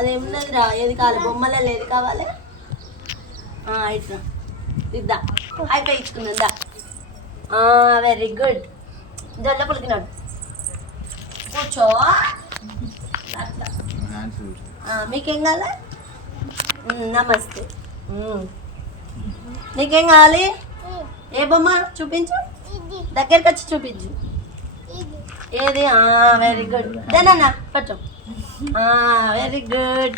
అదేమున్నది రా, ఏది కావాలి బొమ్మలలో ఏది కావాలి? ఇట్లా ఇద్దా అయిపోయి ఇచ్చుకున్నదా. Very good. జొల్ల పులికినాడు కూర్చో. అట్లా మీకేం కావాలి? నమస్తే. నీకేం కావాలి? ఏ బొమ్మ చూపించు, దగ్గరికి వచ్చి చూపించు. ఏది? Very good. దేనన్నా పట్టు. Very good.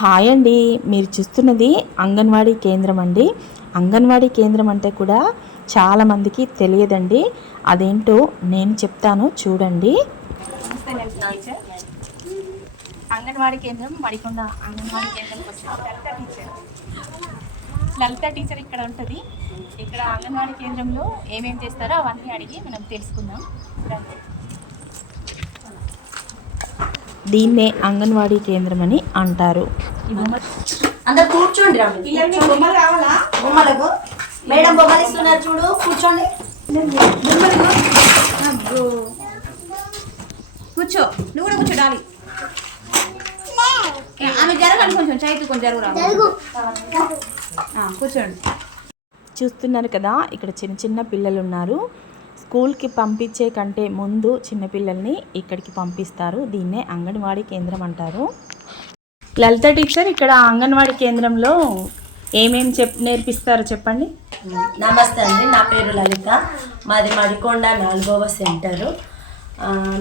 హాయ్ అండి, మీరు చూస్తున్నది అంగన్వాడీ కేంద్రం అండి. అంగన్వాడీ కేంద్రం అంటే కూడా చాలామందికి తెలియదండి. అదేంటో నేను చెప్తాను చూడండి. అంగన్వాడీ కేంద్రం మడికొండ అంగన్వాడీ కేంద్రంకి వచ్చిన లలిత టీచర్ ఇక్కడ ఉంటుంది. ఇక్కడ అంగన్వాడీ కేంద్రంలో ఏమేమి చేస్తారో అవన్నీ అడిగి మనం తెలుసుకుందాం. దీన్నే అంగన్వాడీ కేంద్రం అని అంటారు. అందరు కూర్చోండి. బొమ్మలు కావాలా? బొమ్మలకు మేడం బొమ్మలు ఇస్తున్నారు చూడు, కూర్చోండి. కూర్చో, నువ్వు కూడా కూర్చో. డాలి ఆమె జరగాలి, కొంచెం చైతు కొంచెం జరుగురా. కూర్చోండి. చూస్తున్నారు కదా, ఇక్కడ చిన్న చిన్న పిల్లలు ఉన్నారు. స్కూల్కి పంపించే కంటే ముందు చిన్నపిల్లల్ని ఇక్కడికి పంపిస్తారు. దీన్నే అంగన్వాడీ కేంద్రం అంటారు. లలిత టీచర్, ఇక్కడ అంగన్వాడీ కేంద్రంలో ఏమేమి నేర్పిస్తారో చెప్పండి. నమస్తే అండి, నా పేరు లలిత. మాది మడికొండ 4వ సెంటరు.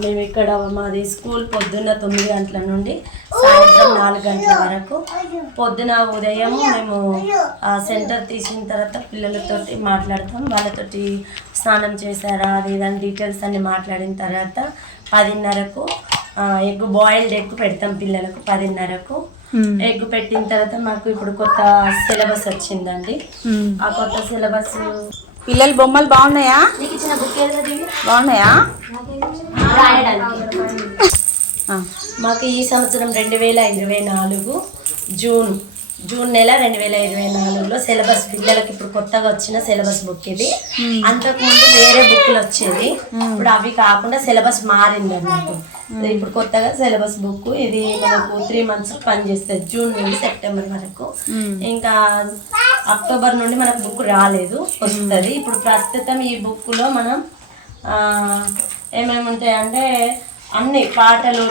మేము ఇక్కడ మాది స్కూల్ పొద్దున్న 9 గంటల నుండి సాయంత్రం 4 గంటల వరకు. పొద్దున ఉదయం మేము సెంటర్ తీసిన తర్వాత పిల్లలతోటి మాట్లాడతాం. వాళ్ళతోటి స్నానం చేశారా అది ఇదని డీటెయిల్స్ అన్ని మాట్లాడిన తర్వాత 10:30కు బాయిల్డ్ ఎగ్ పెడతాం పిల్లలకు. 10:30కు ఎగ్ పెట్టిన తర్వాత మాకు ఇప్పుడు కొత్త సిలబస్ వచ్చిందండి. ఆ కొత్త సిలబస్ పిల్లల బొమ్మలు బాగున్నాయా? నీకు ఇచ్చిన బుక్ ఏది బాగున్నాయా? రాయడానికి మాకు ఈ సంవత్సరం 2024 జూన్ నెల 2024లో సిలబస్ పిల్లలకి ఇప్పుడు కొత్తగా వచ్చిన సిలబస్ బుక్ ఇది. అంతకుముందు వేరే బుక్లు వచ్చేది, ఇప్పుడు అవి కాకుండా సిలబస్ మారింది అన్నట్టు. ఇప్పుడు కొత్తగా సిలబస్ బుక్ ఇది మనకు 3 months పనిచేస్తుంది, జూన్ నుండి సెప్టెంబర్ వరకు. ఇంకా అక్టోబర్ నుండి మనకు బుక్ రాలేదు, వస్తుంది. ఇప్పుడు ప్రస్తుతం ఈ బుక్లో మనం ఏమేమి ఉంటాయంటే అన్ని పాటలు.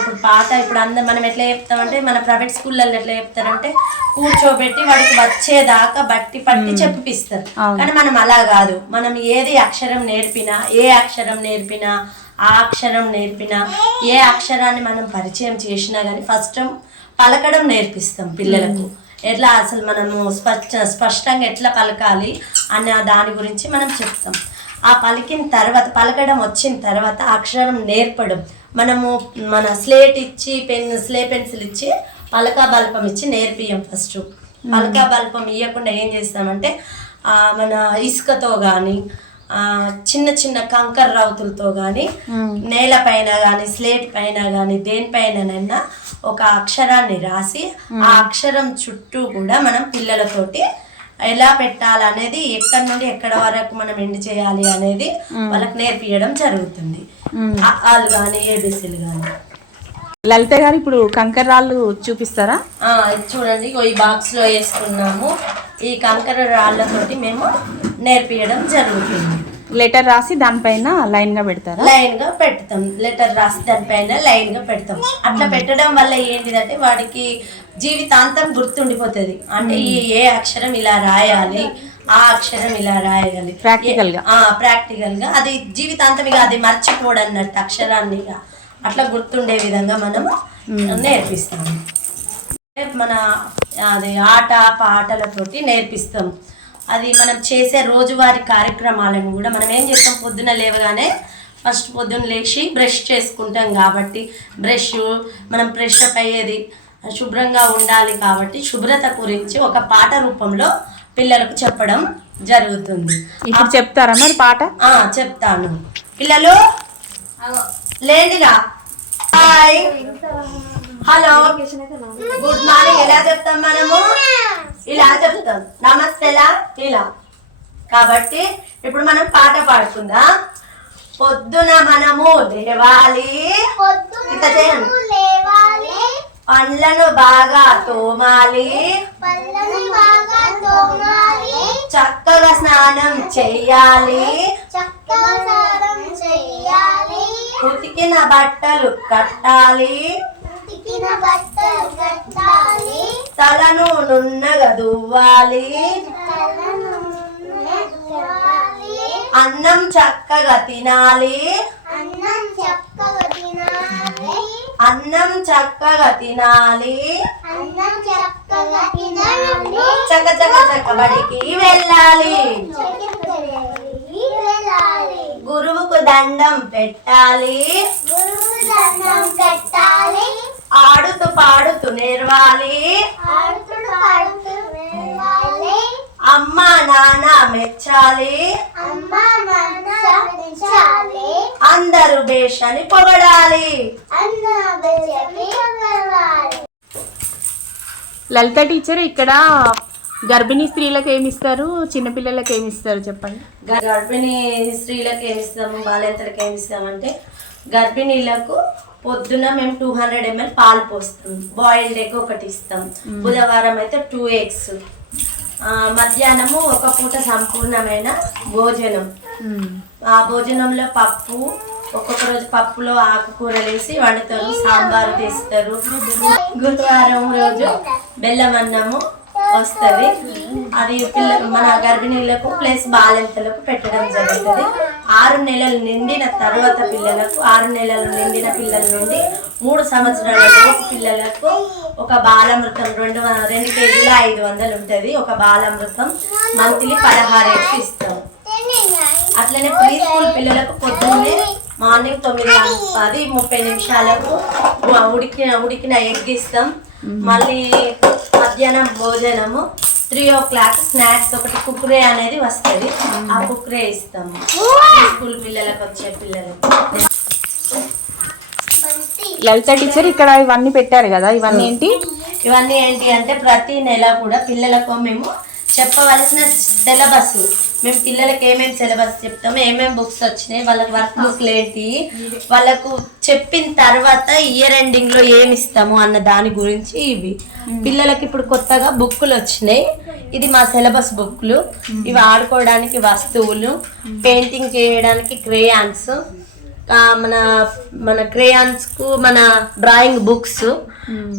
ఇప్పుడు అందరు మనం ఎట్లా చెప్తామంటే, మన ప్రైవేట్ స్కూళ్ళల్లో ఎట్లా చెప్తారంటే కూర్చోబెట్టి వాడికి వచ్చేదాకా బట్టి పట్టి చెప్పిస్తారు. కానీ మనం అలా కాదు. మనం ఏది అక్షరం నేర్పినా, ఏ అక్షరం నేర్పినా, ఆ అక్షరం నేర్పినా, ఏ అక్షరాన్ని మనం పరిచయం చేసినా కానీ ఫస్ట్ పలకడం నేర్పిస్తాం పిల్లలకు. ఎట్లా అసలు మనము స్పష్టంగా ఎట్లా పలకాలి అనే దాని గురించి మనం చెప్తాం. ఆ పలికిన తర్వాత, పలకడం వచ్చిన తర్వాత అక్షరం నేర్పడం. మనము మన స్లేట్ ఇచ్చి స్లే పెన్సిల్ ఇచ్చి పలకా బల్పం ఇచ్చి నేర్పియం. ఫస్ట్ పలకా బల్పం ఇవ్వకుండా ఏం చేస్తామంటే మన ఇసుకతో కానీ చిన్న చిన్న కంకర రౌతులతో కానీ నేలపైన కానీ స్లేట్ పైన కానీ దేనిపైనైనా ఒక అక్షరాన్ని రాసి ఆ అక్షరం చుట్టూ కూడా మనం పిల్లలతోటి ఎలా పెట్టాలనేది, ఎక్కడి నుండి ఎక్కడ వరకు మనం ఎండ్ చేయాలి అనేది వాళ్ళకి నేర్పించడం జరుగుతుంది. వాళ్ళు కానీ ఏబిసిలు కానీ. లలిత గారు, ఇప్పుడు కంకర రాళ్ళు చూపిస్తారా? చూడండి, ఈ బాక్స్ లో వేసుకున్నాము. ఈ కంకర రాళ్ళతోటి మేము నేర్పించడం జరుగుతుంది. లెటర్ రాసి దానిపైన లైన్ గా పెడతారా? లైన్ గా పెడతాం. లెటర్ రాసి దానిపైన లైన్ గా పెడతాం. అట్లా పెట్టడం వల్ల ఏంటిదంటే వాడికి జీవితాంతం గుర్తుండిపోతుంది. అంటే ఏ అక్షరం ఇలా రాయాలి, ఆ అక్షరం ఇలా రాయగలి ప్రాక్టికల్ గా అది జీవితాంతం ఇక అది మర్చిపోడు అన్నట్టు అక్షరాన్ని అట్లా గుర్తుండే విధంగా మనము నేర్పిస్తాము. మన అది ఆట పాటలతోటి నేర్పిస్తాం. అది మనం చేసే రోజువారీ కార్యక్రమాలను కూడా మనం ఏం చేస్తాం, పొద్దున లేవగానే ఫస్ట్ పొద్దున్న లేచి బ్రష్ చేసుకుంటాం కాబట్టి మనం ఫ్రెష్ అప్ అయ్యేది శుభ్రంగా ఉండాలి కాబట్టి శుభ్రత గురించి ఒక పాట రూపంలో పిల్లలకు చెప్పడం జరుగుతుంది. ఇప్పుడు చెప్తారా మరి పాట? చెప్తాను. పిల్లలు లేండిగా. హాయ్, హలో, గుడ్ మార్నింగ్ ఎలా చెప్తాం మనము? ఇలా చెప్తాం. నమస్తేలా ఇలా. కాబట్టి ఇప్పుడు మనం పాట పాడుకుందాం. పొద్దున మనము లేవాలి, ఇట్లా చేయండి. పండ్లను బాగా తోమాలి, చక్కగా స్నానం చెయ్యాలి, ఉతికిన బట్టలు కట్టాలి, తలను నున్నగా దువ్వాలి, అన్నం చక్కగా తినాలి, అన్నం చక్కగా తినాలి, చక్క చక్క చక్క బడికి వెళ్ళాలి, గురువుకు దండం పెట్టాలి, ఆడుతూ పాడుతూ నేర్వాలి, అమ్మ నాన్న మెచ్చాలి, అందరూ బేషని పొగడాలి. లలిత టీచర్ ఇక్కడ గర్భిణీ స్త్రీలకు ఏమిస్తారు, చిన్నపిల్లలకు ఏమిస్తారు చెప్పండి. గర్భిణీ స్త్రీలకు ఏమిస్తాము, బాలింతలకు ఏమిస్తామంటే గర్భిణీలకు పొద్దున మేము 200 ml పాలు పోస్తాం, బాయిల్డ్ ఎగ్ ఒకటి ఇస్తాం, బుధవారం అయితే 2 eggs, మధ్యాహ్నము ఒక పూట సంపూర్ణమైన భోజనం. ఆ భోజనంలో పప్పు, ఒక్కొక్క రోజు పప్పులో ఆకుకూరలు వేసి వండుతారు, సాంబారు తీస్తారు. గురువారం రోజు బెల్లం అన్నము వస్తుంది, అది మన గర్భిణీలకు ప్లస్ బాలింతలకు పెట్టడం జరుగుతుంది. 6 నెలలు నిండిన తర్వాత పిల్లలకు, 6 నెలలు నిండిన పిల్లల నుండి 3 సంవత్సరాల లోపు పిల్లలకు ఒక బాలామృతం 2 కేజీల 500 ఉంటుంది. ఒక బాలామృతం మంత్లీ 16 eggs ఇస్తాం. అట్లనే ప్రీ స్కూల్ పిల్లలకు పొద్దున్నే మార్నింగ్ 9:30 నిమిషాలకు ఉడికిన ఎగ్ ఇస్తాం. మళ్ళీ మధ్యాహ్నం భోజనము 3 o'clock స్నాక్స్ ఒకటి కుక్రే అనేది వస్తుంది, ఆ కుక్రే ఇస్తాము స్కూల్ పిల్లలకు, వచ్చే పిల్లలకు. లలిత టీచర్ ఇక్కడ ఇవన్నీ పెట్టారు కదా, ఇవన్నీ ఏంటి అంటే ప్రతి నెల కూడా పిల్లలకు మేము చెప్పవలసిన సిలబస్, మేము పిల్లలకి ఏమేమి సిలబస్ చెప్తాము, ఏమేమి బుక్స్ వచ్చినాయి, వాళ్ళకి వర్క్ బుక్లు ఏంటి, వాళ్ళకు చెప్పిన తర్వాత ఇయర్ ఎండింగ్ లో ఏమి ఇస్తాము అన్న దాని గురించి ఇవి. పిల్లలకి ఇప్పుడు కొత్తగా బుక్కులు వచ్చినాయి, ఇది మా సిలబస్ బుక్లు. ఇవి ఆడుకోవడానికి వస్తువులు, పెయింటింగ్ చేయడానికి క్రేయాన్స్, మన క్రేయాన్స్ కు మన డ్రాయింగ్ బుక్స్,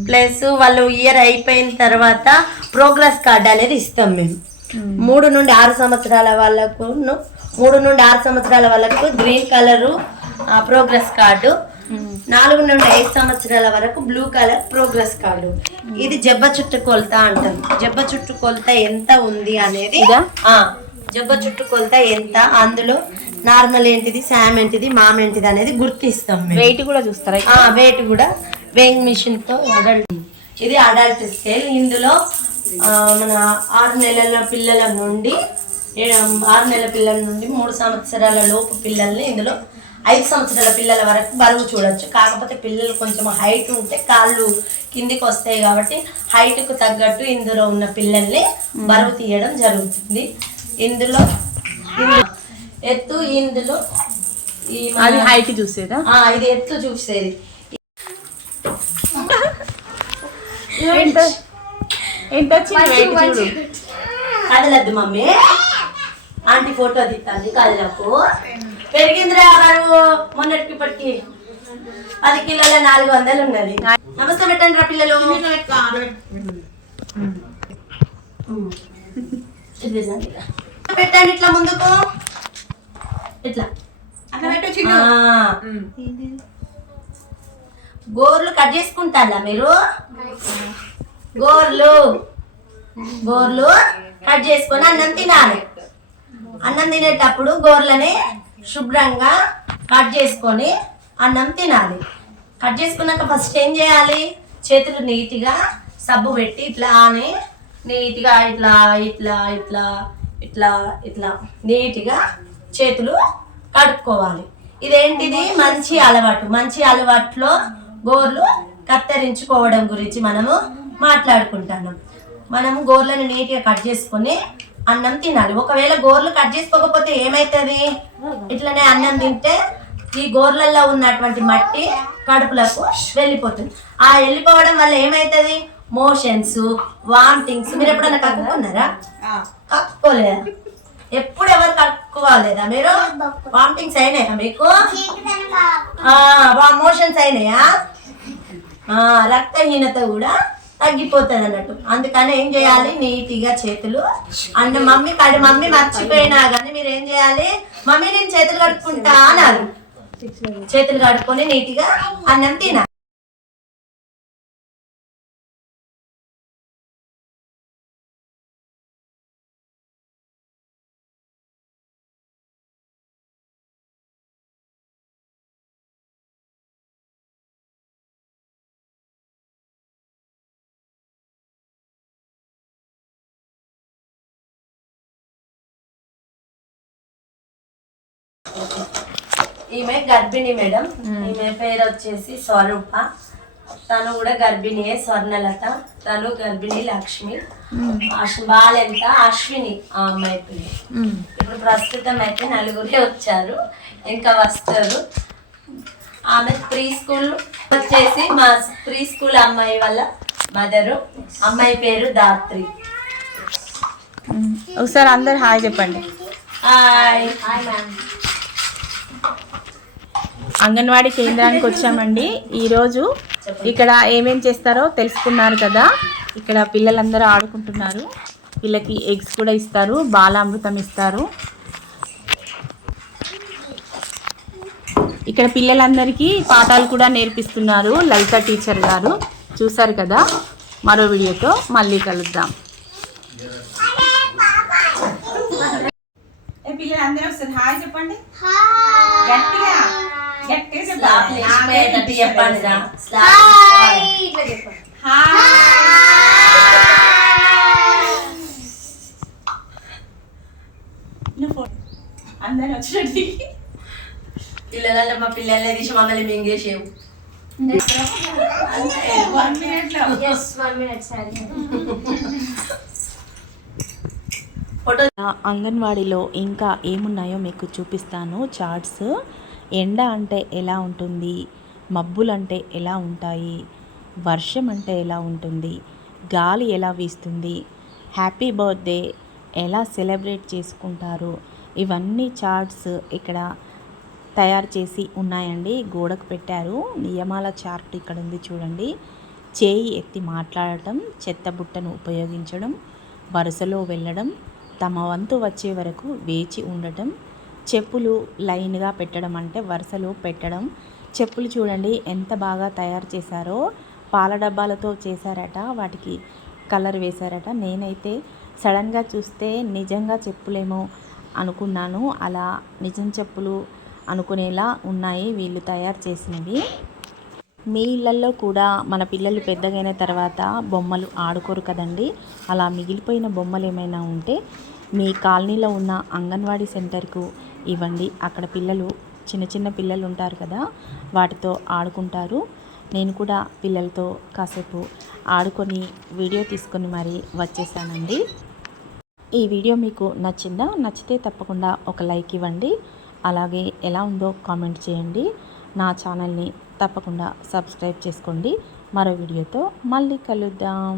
ప్లస్ వాళ్ళు ఇయర్ అయిపోయిన తర్వాత ప్రోగ్రెస్ కార్డ్ అనేది ఇస్తాం మేము. 3 నుండి 6 సంవత్సరాల వాళ్ళకు 3 నుండి 6 సంవత్సరాల వాళ్ళకు గ్రీన్ కలరు ప్రోగ్రెస్ కార్డు, 4 నుండి 5 సంవత్సరాల వరకు బ్లూ కలర్ ప్రోగ్రెస్ కార్డు. ఇది జబ్బ చుట్టు కొలత అంటాం. జబ్బ చుట్టు కొలత ఎంత ఉంది అనేది, జబ్బ చుట్టు కొలత ఎంత, అందులో నార్మల్ ఏంటిది, శామ్ ఏంటిది, మామ్ ఏంటిది అనేది గుర్తిస్తాం. వెయిట్ కూడా చూస్తారా? వెయిట్ కూడా వేయింగ్ మిషన్ తో అడల్ట్. ఇది అడల్ట్ స్కేల్. ఇందులో మన 6 నెలల పిల్లల నుండి 3 సంవత్సరాల లోపు పిల్లల్ని, ఇందులో 5 సంవత్సరాల పిల్లల వరకు బరువు చూడొచ్చు. కాకపోతే పిల్లలు కొంచెం హైట్ ఉంటే కాళ్ళు కిందికి వస్తాయి కాబట్టి హైట్ కు తగ్గట్టు ఇందులో ఉన్న పిల్లల్ని బరువు తీయడం జరుగుతుంది. ఇందులో ఎత్తు, ఇందులో అది హైట్ చూసేదా, ఇది ఎత్తు చూసేది. కదలద్దు మమ్మీ, ఆంటీ ఫోటో తీస్తాంది. కదలకు పెరిగిందిరా బరువు, మొన్నటికి ఇప్పటికి 10 కిలోల 400 ఉన్నది. నమస్తే పెట్టండి రా పిల్లలు. పెట్టండి ఇట్లా ముందుకు, ఇట్లా గోర్లు కట్ చేసుకుంటారా మీరు? గోర్లు కట్ చేసుకొని అన్నం తినాలి. అన్నం తినేటప్పుడు గోర్లని శుభ్రంగా కట్ చేసుకొని అన్నం తినాలి. కట్ చేసుకున్నాక ఫస్ట్ ఏం చేయాలి, చేతులు నీట్గా సబ్బు పెట్టి ఇట్లా అని నీట్గా ఇట్లా ఇట్లా ఇట్లా ఇట్లా ఇట్లా నీట్గా చేతులు కడుక్కోవాలి. ఇదేంటిది మంచి అలవాటు. మంచి అలవాటులో గోర్లు కత్తిరించుకోవడం గురించి మనము మాట్లాడుకుంటున్నాం. మనము గోర్లను నీట్గా కట్ చేసుకొని అన్నం తినాలి. ఒకవేళ గోర్లు కట్ చేసుకోకపోతే ఏమవుతుంది, ఇట్లనే అన్నం తింటే ఈ గోర్లల్లో ఉన్నటువంటి మట్టి కడుపులకు వెళ్ళిపోతుంది. ఆ వెళ్ళిపోవడం వల్ల ఏమైతుంది? Motions, vomitings. మీరు ఎప్పుడైనా కక్కుకున్నారా? కక్కుకోలేదా? ఎప్పుడు ఎవరు కక్కుకోలేదా మీరు? వామిటింగ్స్ అయినాయా మీకు? మోషన్స్ అయినాయా? రక్తహీనత కూడా తగ్గిపోతుంది అన్నట్టు. అందుకని ఏం చేయాలి? నీట్గా చేతులు అంటే మమ్మీ మర్చిపోయినా కానీ మీరు ఏం చేయాలి? మమ్మీ నేను చేతులు కడుక్కుంటా అనాలి. చేతులు కడుక్కొని నీట్గా అన్నం తినాలి. ఈమె గర్భిణి మేడం. ఈమె పేరు వచ్చేసి స్వరూప. తను కూడా గర్భిణియే. స్వర్ణలత తను గర్భిణి. లక్ష్మి బాలెంత అశ్విని ఆ అమ్మాయి పిల్లలు. ఇప్పుడు ప్రస్తుతం అయితే 4 వచ్చారు, ఇంకా వస్తారు. ఆమె ప్రీ స్కూల్ వచ్చేసి మా ప్రీ స్కూల్ అమ్మాయి వాళ్ళ మదరు. అమ్మాయి పేరు దాత్రి. ఒకసారి అందరు హాయ్ చెప్పండి. Hi hi ma'am. అంగన్వాడీ కేంద్రానికి వచ్చామండి. ఈరోజు ఇక్కడ ఏమేం చేస్తారో తెలుసుకున్నారు కదా. ఇక్కడ పిల్లలందరూ ఆడుకుంటున్నారు. వీళ్ళకి ఎగ్స్ కూడా ఇస్తారు, బాలామృతం ఇస్తారు. ఇక్కడ పిల్లలందరికీ పాఠాలు కూడా నేర్పిస్తున్నారు లలిత టీచర్ గారు. చూసారు కదా. మరో వీడియోతో మళ్ళీ కలుద్దాం. పిల్లలందరూ వస్తారు హాయ్ చెప్పండి. గట్టిగా అందరు వచ్చినట్టు పిల్లల మా పిల్లలే తీసి మమ్మల్ని మింగేసేవు. అంగన్వాడీలో ఇంకా ఏమున్నాయో మీకు చూపిస్తాను. చార్ట్స్. ఎండ అంటే ఎలా ఉంటుంది, మబ్బులు అంటే ఎలా ఉంటాయి, వర్షం అంటే ఎలా ఉంటుంది, గాలి ఎలా వీస్తుంది, హ్యాపీ బర్త్డే ఎలా సెలబ్రేట్ చేసుకుంటారు, ఇవన్నీ చార్ట్స్ ఇక్కడ తయారు చేసి ఉన్నాయండి. గోడకు పెట్టారు. నియమాల చార్ట్ ఇక్కడ ఉంది చూడండి. చేయి ఎత్తి మాట్లాడటం, చెత్తబుట్టను ఉపయోగించడం, వరుసలో వెళ్ళడం, తమ వంతు వచ్చే వరకు వేచి ఉండటం, చెప్పులు లైన్గా పెట్టడం అంటే వరుసలో పెట్టడం. చెప్పులు చూడండి ఎంత బాగా తయారు చేశారో. పాల డబ్బాలతో చేశారట, వాటికి కలర్ వేశారట. నేనైతే సడన్గా చూస్తే నిజంగా చెప్పులేమో అనుకున్నాను. అలా నిజం చెప్పులు అనుకునేలా ఉన్నాయి వీళ్ళు తయారు చేసినవి. మీ ఇళ్ళల్లో కూడా మన పిల్లలు పెద్దగైన తర్వాత బొమ్మలు ఆడుకోరు కదండి. అలా మిగిలిపోయిన బొమ్మలు ఏమైనా ఉంటే మీ కాలనీలో ఉన్న అంగన్వాడీ సెంటర్కు ఇవ్వండి. అక్కడ పిల్లలు చిన్న చిన్న పిల్లలు ఉంటారు కదా, వాటితో ఆడుకుంటారు. నేను కూడా పిల్లలతో కాసేపు ఆడుకొని వీడియో తీసుకొని మరీ వచ్చేసానండి. ఈ వీడియో మీకు నచ్చిందా? నచ్చితే తప్పకుండా ఒక లైక్ ఇవ్వండి. అలాగే ఎలా ఉందో కామెంట్ చేయండి. నా ఛానల్ని తప్పకుండా సబ్స్క్రైబ్ చేసుకోండి. మరో వీడియోతో మళ్ళీ కలుద్దాం.